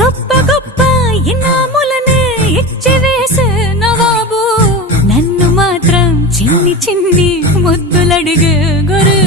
గొప్ప గొప్ప ఇనాములనే ఇచ్చివేసే నవాబు నన్ను మాత్రం చిన్ని చిన్ని ముద్దులడిగే గురు